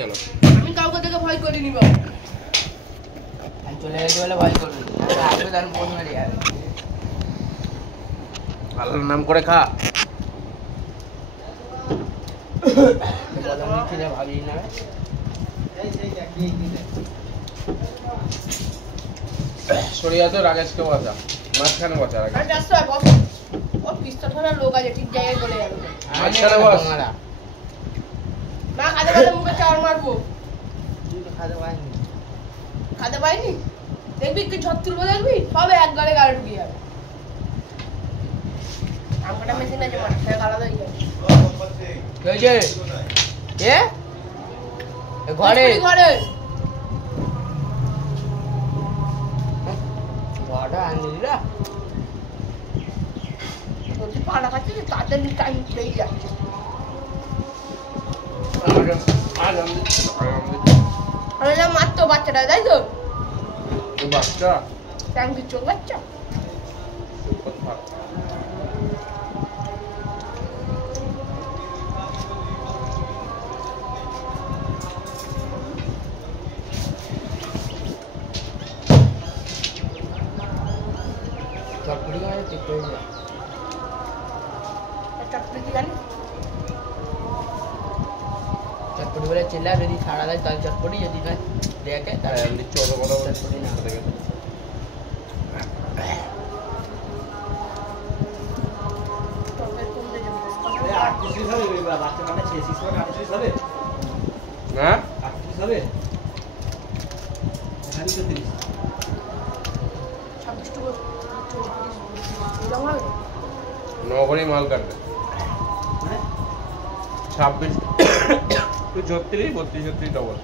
গেল আমি কাউকে দেখে ভয় করিনি বাবা। আমি চলে গেছি বলে ভয় করবি আসবে তার ফোন মেরে যাবে। আল্লাহর নাম করে খা। বদল নিচ্ছি যে ভাবি না সরিয়া তো রাগেশকে বসা মাঝখানে বসা রাগেশ। আর যাস বস ও পিস্তল ধরা লোক আছে ঠিক জায়গায় চলে যাবে। মাঝখানে বস। মা খাতে পারলে মুখে চার মারবো। তুই তো খাতে পারিনি। খাতে পাইনি দেখবি কি ঝট তুলবো দেখবি সবে এক গালে গালে ঢুকে যাবে। আমটা মেশিন আছে মাঠে আলাদা হয়ে যাবে। কি হয়েছে এ ঘরে ঘরে ঘরটা আনলি না যদি পাড়া খাচ্ছে তাদের টাইম পেয়ে যাচ্ছে। আরাম দিচ্ছে আর এটা মারতো বাচ্চাটা তাই তো বাচ্চা টাইম কি চোখ বাচ্চা চটপটি করে ঠিক করে যা চটপটি কি জানিস চটপটি বলে চিল্লা যদি ছাড়া দেয় তাহলে চটপটি যদি না দেখে তাহলে আরাম দিচ্ছে অত কথা বলছে চটপটি না চটপটি কমতে যাবে হ্যাঁ নগরী মাল কাটবে 26 তুই 36 32 36 ডবল